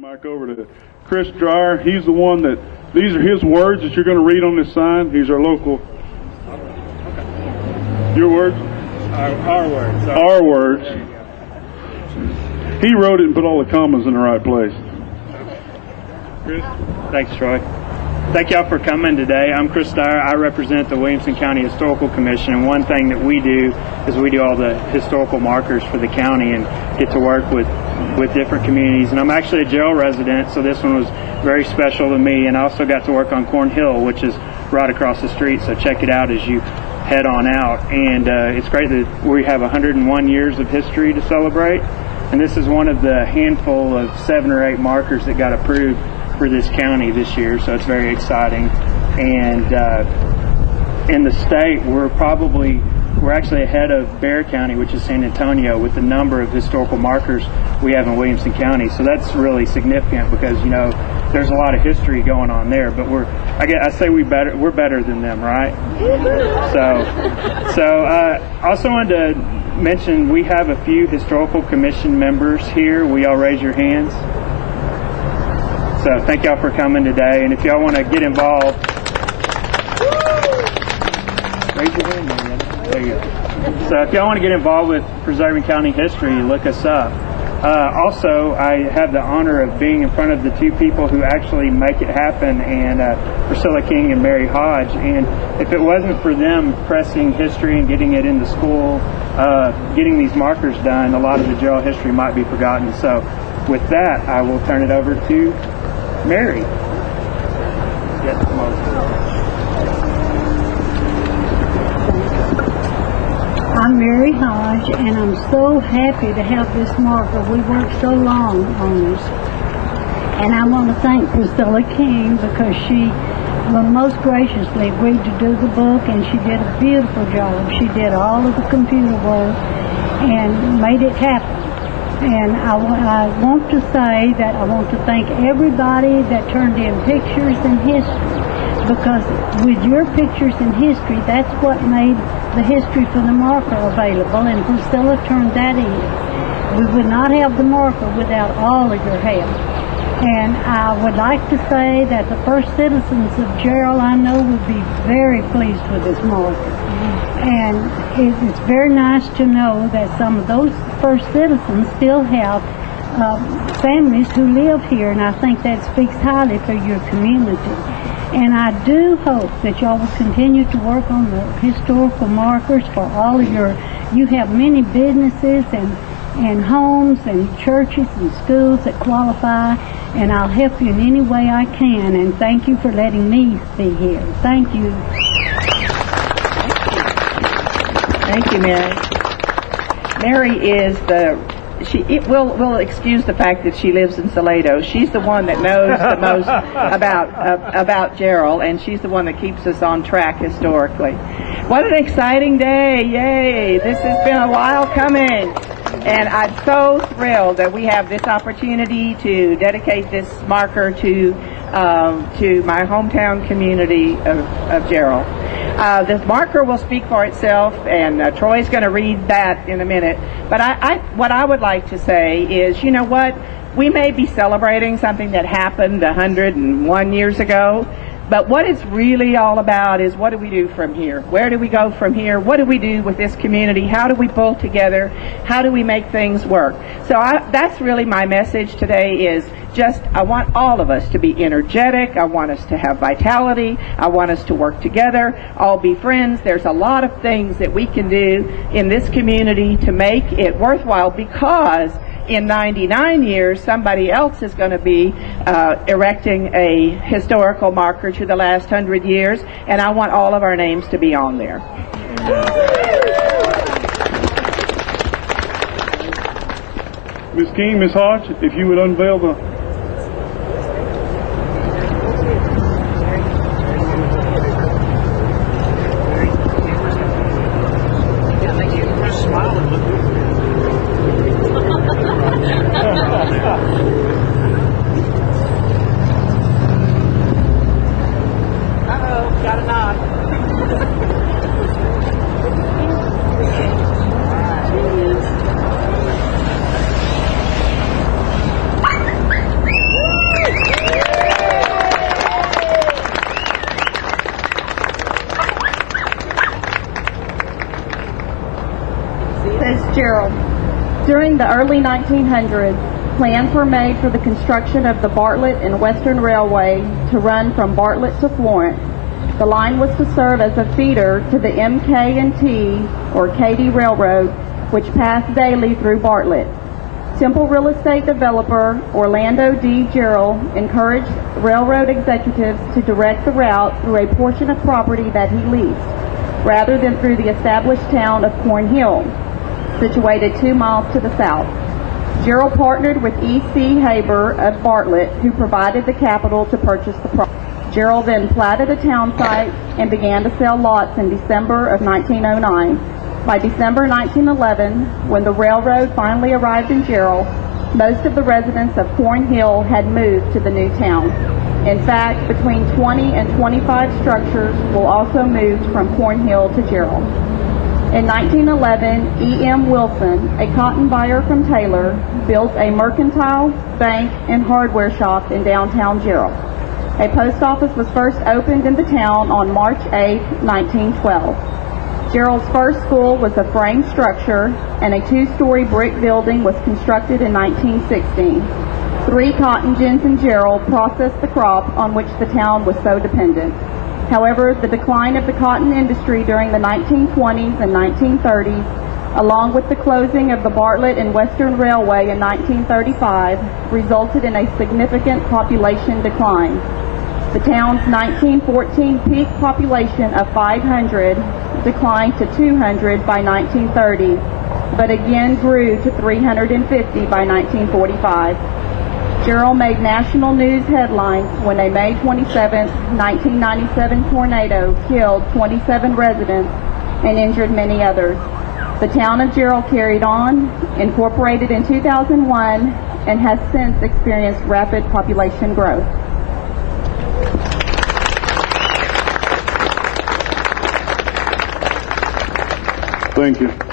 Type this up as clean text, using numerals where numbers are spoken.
Mic over to Chris Dreyer. He's the one that, these are his words that you're going to read on this sign. He's our local. Your words? Our words. Our words. He wrote it and put all the commas in the right place. Chris? Thanks, Troy. Thank y'all for coming today. I'm Chris Dyer. I represent the Williamson County Historical Commission, and one thing that we do is we do all the historical markers for the county and get to work with different communities. And I'm actually a jail resident, so this one was very special to me. And I also got to work on Corn Hill, which is right across the street, so check it out as you head on out. And it's great that we have 101 years of history to celebrate, and this is one of the handful of 7 or 8 markers that got approved for this county this year, so it's very exciting. And in the state, we're actually ahead of Bexar County, which is San Antonio, with the number of historical markers we have in Williamson County. So that's really significant because, you know, there's a lot of history going on there, but I say we're better than them, right? So also wanted to mention we have a few historical commission members here. Will y'all raise your hands? So thank y'all for coming today, and if y'all want to get involved, raise your hand, man. There you go. So if y'all want to get involved with preserving county history, look us up. Also, I have the honor of being in front of the 2 people who actually make it happen, and Priscilla King and Mary Hodge. And if it wasn't for them pressing history and getting it into school, getting these markers done, a lot of the jail history might be forgotten. So with that, I will turn it over to Mary. I'm Mary Hodge, and I'm so happy to have this marker. We worked so long on this. And I want to thank Priscilla King because she most graciously agreed to do the book, and she did a beautiful job. She did all of the computer work and made it happen. And I want to say that I want to thank everybody that turned in pictures and history, because with your pictures and history, that's what made the history for the marker available, and Priscilla turned that in. We would not have the marker without all of your help. And I would like to say that the first citizens of Gerald I know would be very pleased with this marker. And it's very nice to know that some of those first citizens still have families who live here, and I think that speaks highly for your community. And I do hope that y'all will continue to work on the historical markers for all of you have many businesses and homes and churches and schools that qualify, and I'll help you in any way I can, and thank you for letting me be here. Thank you. Thank you, Mary. Mary is we'll excuse the fact that she lives in Salado. She's the one that knows the most about Gerald, and she's the one that keeps us on track historically. What an exciting day. Yay. This has been a while coming. And I'm so thrilled that we have this opportunity to dedicate this marker to my hometown community of Gerald. This marker will speak for itself, and Troy's going to read that in a minute. But what I would like to say is, you know what? We may be celebrating something that happened 101 years ago, but what it's really all about is, what do we do from here? Where do we go from here? What do we do with this community? How do we pull together? How do we make things work? So that's really my message today is just, I want all of us to be energetic. I want us to have vitality. I want us to work together, all be friends. There's a lot of things that we can do in this community to make it worthwhile, because in 99 years, somebody else is going to be erecting a historical marker to the last 100 years, and I want all of our names to be on there. Ms. King, Ms. Hodge, if you would unveil the... Got a nod. early 1900s, plans were made for the construction of the Bartlett and Western Railway to run from Bartlett to Florence. The line was to serve as a feeder to the MK&T, or Katy Railroad, which passed daily through Bartlett. Temple real estate developer Orlando D. Gerald encouraged railroad executives to direct the route through a portion of property that he leased, rather than through the established town of Cornhill, situated 2 miles to the south. Gerald partnered with E.C. Haber of Bartlett, who provided the capital to purchase the property. Gerald then platted a town site and began to sell lots in December of 1909. By December 1911, when the railroad finally arrived in Gerald, most of the residents of Cornhill had moved to the new town. In fact, between 20 and 25 structures will also move from Cornhill to Gerald. In 1911, E.M. Wilson, a cotton buyer from Taylor, built a mercantile, bank, and hardware shop in downtown Gerald. A post office was first opened in the town on March 8, 1912. Gerald's first school was a frame structure, and a 2-story brick building was constructed in 1916. 3 cotton gins in Gerald processed the crop on which the town was so dependent. However, the decline of the cotton industry during the 1920s and 1930s, along with the closing of the Bartlett and Western Railway in 1935, resulted in a significant population decline. The town's 1914 peak population of 500 declined to 200 by 1930, but again grew to 350 by 1945. Gerald made national news headlines when a May 27, 1997 tornado killed 27 residents and injured many others. The town of Gerald carried on, incorporated in 2001, and has since experienced rapid population growth. Thank you.